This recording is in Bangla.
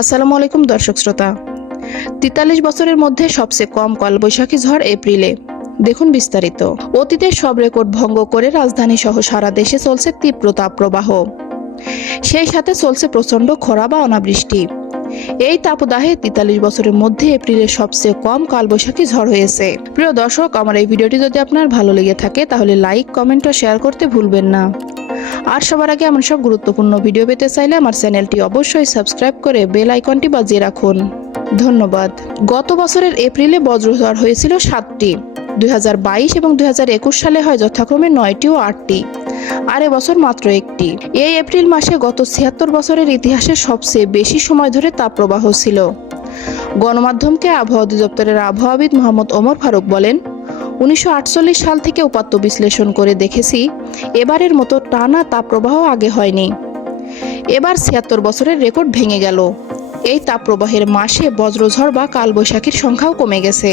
আসসালামু আলাইকুম দর্শক শ্রোতা। ৪৩ বছরের মধ্যে সবচেয়ে কম কালবৈশাখী ঝড় এপ্রিলে। দেখুন বিস্তারিত। অতীতের সব রেকর্ড ভঙ্গ করে রাজধানী সহ সারা দেশে চলছে তীব্র তাপপ্রবাহ। সেই সাথে চলছে প্রচণ্ড খরা বা অনাবৃষ্টি। এই তাপদাহে ৪৩ বছরের মধ্যে এপ্রিলের সবচেয়ে কম কালবৈশাখী ঝড় হয়েছে। প্রিয় দর্শক, আমার এই ভিডিওটি যদি আপনার ভালো লেগে থাকে তাহলে লাইক, কমেন্ট ও শেয়ার করতে ভুলবেন না। আর সবার আগে এমন সব গুরুত্বপূর্ণ ভিডিও পেতে চাইলে আমার চ্যানেলটি অবশ্যই সাবস্ক্রাইব করে বেল আইকনটি বাজিয়ে রাখুন। ধন্যবাদ। গত বছরের এপ্রিলে বজ্রঝড় হয়েছিল 7টি, 2022 এবং 2021 সালে হয় যথাক্রমে 9টি ও 8টি, আর এবছর মাত্র একটি। এই এপ্রিল মাসে গত 76 বছরের ইতিহাসে সবচেয়ে বেশি সময় ধরে তাপপ্রবাহ ছিল। গণমাধ্যমকে আবহাওয়া অধিদপ্তরের আবহাওয়াবিদ মোহাম্মদ ওমর ফারুক বলেন, 1948 সাল থেকে উপাত্ত বিশ্লেষণ করে দেখেছি এবারের মতো টানা তাপপ্রবাহ আগে হয়নি। এবার 76 বছরের রেকর্ড ভেঙে গেল। এই তাপপ্রবাহের মাসে বজ্রঝড় বা কালবৈশাখীর সংখ্যাও কমে গেছে।